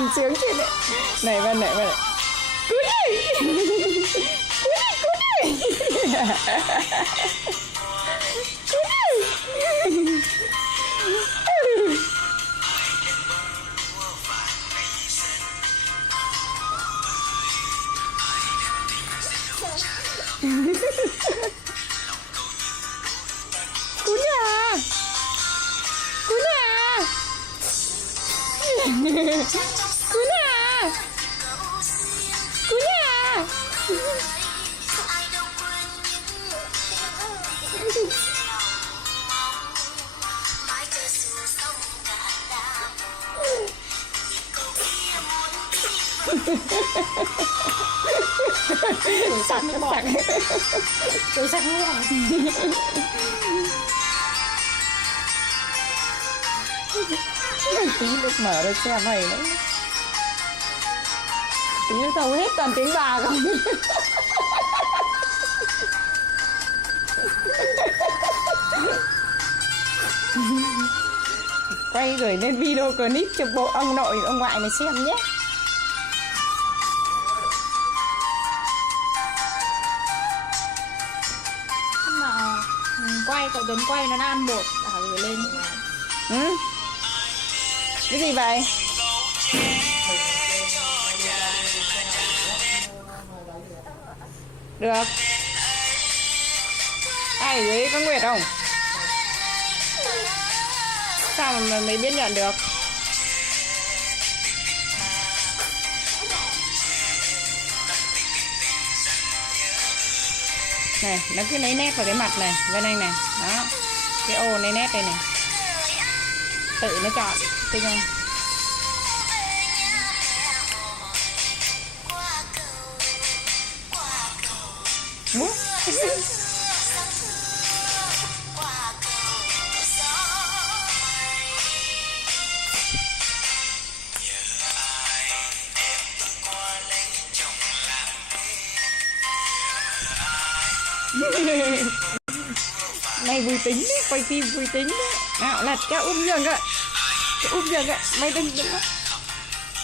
nhìn sướng chứ này. Này Vân này Vân này. Cún đi. Cún đi. Cún à. Cún à. Cún à. Cún à. Sặc sặc tôi sặc luôn. Tí được mở ra xem này nữa. Tí nữa thầu hết toàn tiếng bà không. Quay gửi lên video clip cho bộ ông nội ông ngoại này xem nhé. Mà quay cậu Tuấn quay nó ăn bột gửi lên. Ừ? Cái gì vậy? Được. Ai ở dưới có Nguyệt không? Sao mà mày biết nhận được? Này, nó cứ lấy nét vào cái mặt này, Vân Anh này. Đó. Cái ô lấy nét đây này. Tự nó chọn, thấy không? Bút. Mày vui tính đấy, quay phim vui tính đấy. Nào lật cho giường ạ. Giường ạ, mày đừng đừng đó.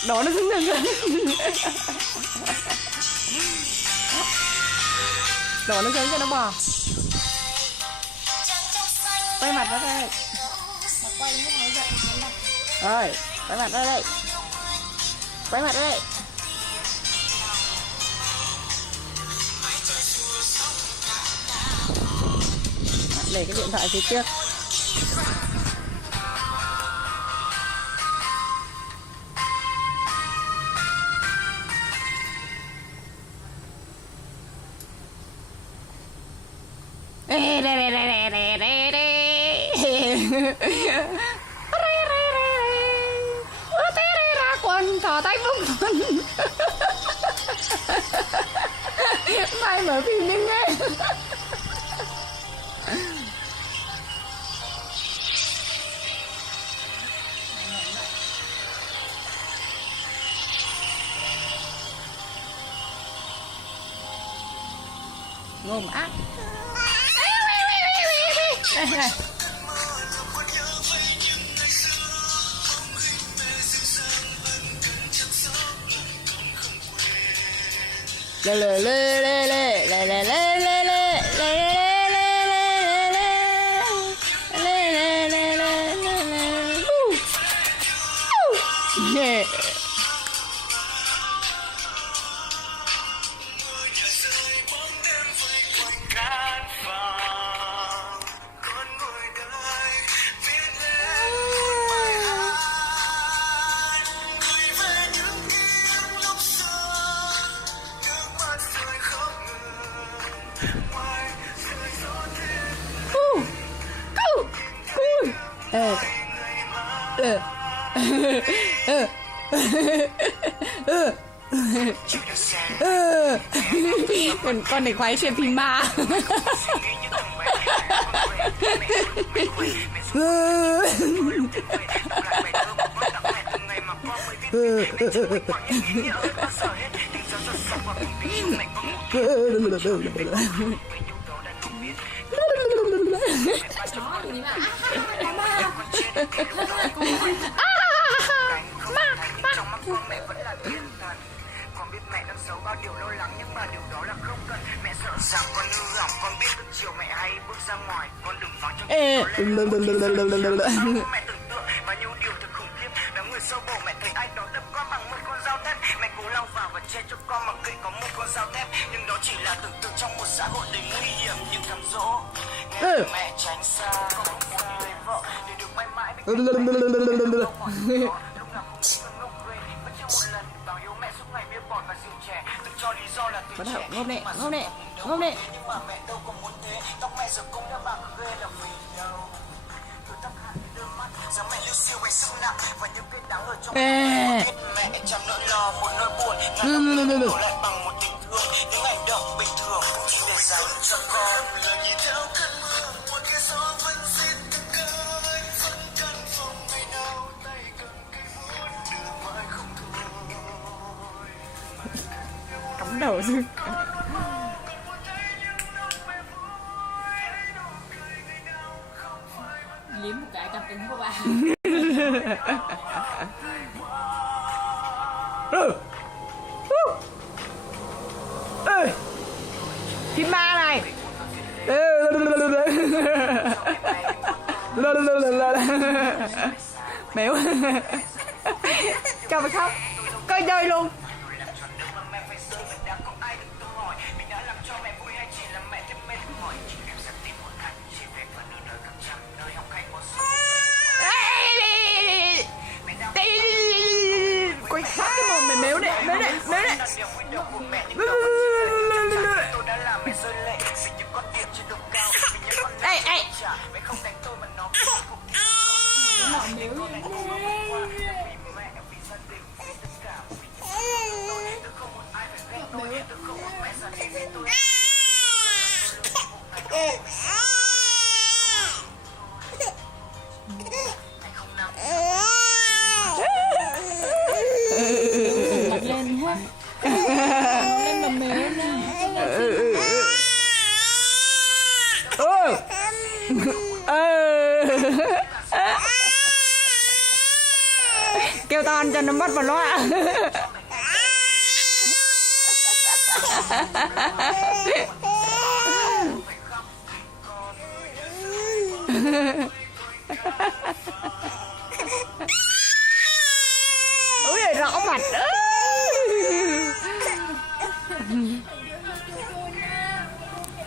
Đó nó xuống giường rồi. Đổ nó xuống cho nó bò. Quay mặt ra đây. Quay lúc nó giận nó mặt. Rồi, quay mặt ra đây. Quay mặt ra đây. Để cái điện thoại phía trước. Quân thò tay bung quân. Mai mở phim đi nghe. Ngồm ác. Đây này. Lê lê lê lê lê lê lê lê lê lê. Con để khoái xem phim ma. Ê. Mẹ tưởng tượng bao nhiêu điều thật khủng khiếp. Đám người sâu bổ mẹ thấy ai đó đâm con bằng một con dao thép. Mẹ cố lao vào và che cho con mặc kệ có một con dao thép. Nhưng đó chỉ là tưởng tượng trong một xã hội đầy nguy hiểm nhưng cám dỗ. Nghe mẹ tránh xa, con không muốn đi lấy vợ để được mãi mãi bên cạnh mẹ. Lúc nào cũng nghĩ ngốc ghê, vẫn chưa một lần bảo yêu mẹ suốt ngày bia bọt và rượu chè. Đừng cho lý do là tuổi trẻ. Ngốc nè. Nhưng mà mẹ đâu có muốn thế. Tóc mẹ giờ cũng đã bạc ghê là vì đâu. Đôi tóc hạt đôi mắt, dáng mẹ lưu siêu hay sức nặng và những vết đắng ở trong mẹ trăm nỗi lo, một nỗi buồn ngàn đổ lại bằng một tình thương. Những hành động bình thường cũng chỉ để dành cho con. Là nhìn theo cơn mưa, một cái gió vẫn xin từng cơn. Vẫn căn phòng ngày nào tay cầm cây bút đưa mãi không thôi. Cắm đầu chứ. Liếm một cái cảm ứng của bà. Ê. Phim ma này. Mẹo. Cho mày khóc. Coi chơi luôn. Quay sát cái mồm mày méo đấy. Ê. Lật lên ha. Lên mà méo ra. Kêu tao ăn cho nó mất vào loa. Ui rõ mặt.